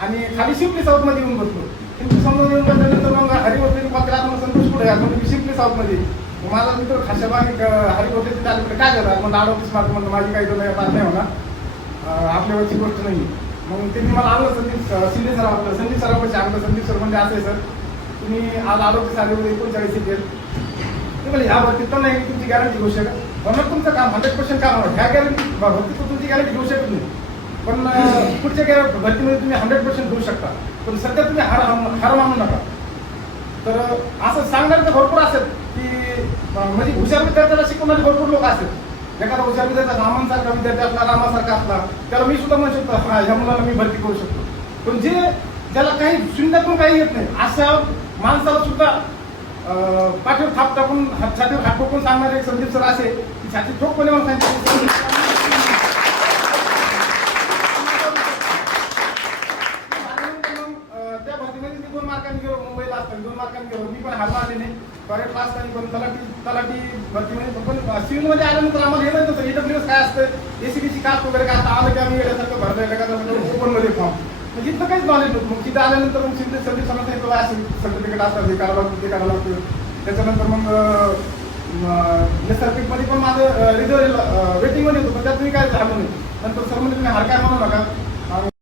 आणि खाली शिपली साऊथमध्ये येऊन बसलो. शिपली समोर येऊन बसल्यानंतर मग हरिभोसले पत्रात मग संतोष कुठे आहे म्हणजे मी शिपली साऊथमध्ये. मग माझा मित्र खाशाबा हरिभोसले त्याच्याकडे काय झालं? मग ऑफिस मारतो म्हणलं माझी काही तुला बात नाही होणार. आपल्यावरची गोष्ट नाही मग त्यांनी मला आलं संदीप अं, शिंदे सर आपलं संदीप सरांपाशी आमचं संदीप सर म्हणजे असं आहे सर. तुम्ही आज आरोग्य साधेमध्ये एकोणचाळीस येतील ते म्हणजे ह्या भरतीत तर नाही तुमची गॅरंटी घेऊ शकत म्हणून तुमचं काम हंड्रेड पर्सेंट काम होणार ह्या गॅरंटी भरतीत तर तुमची गॅरंटी घेऊ शकत नाही पण पुढच्या काही भरतीमध्ये तुम्ही हंड्रेड पर्सेंट घेऊ शकता. पण सध्या तुम्ही हार हार मानू नका. तर असं सांगणार तर भरपूर असेल की म्हणजे हुशार विद्यार्थ्याला शिकवणारे भरपूर लोक असतात एखादा हुशार विद्यार्थ्या रामांसारखा विद्यार्थी असला रामासारखा असला त्याला मी सुद्धा म्हणू शकतो हा ह्या मुलाला मी भरती करू शकतो. पण जे ज्याला काही शून्यातून काही येत नाही अशा माणसाला सुद्धा पाठीवर थाप टाकून छातीवर हात ठोकून सांगणारे संदीप सर असे की छाती ठोकपणे मला सांगितलं मग, अं, त्या भरतीमध्ये मी दोन मार्कांनी गेलो मुंबईला असताना दोन मार्कांनी गेलो. मी पण हार मारले नाही कॉलेज पास आणि पण तलाठी तलाठी भरतीमध्ये पण सिव्हिलमध्ये आल्यानंतर आम्हाला हे माहीत होतं ईडब्ल्यू काय असतं? एसीबीसी कास्ट वगैरे काय आता आलं की आम्ही येण्यासारखं भरलं का ओपनमध्ये फॉर्म म्हणजे इथं काहीच नॉलेज नव्हतं. मग तिथं आल्यानंतर मग सिद्ध सर्व्हिस सांगितलं असेल सर्टिफिकेट असतात हे करावं लागतं ते करावं लागतं. त्याच्यानंतर मग एसआरपी मध्ये पण माझं रिझर्व वेटिंगमध्ये होतं पण त्यात मी काय झालं नाही. नंतर सर म्हणजे तुम्ही हार काय म्हणू नका?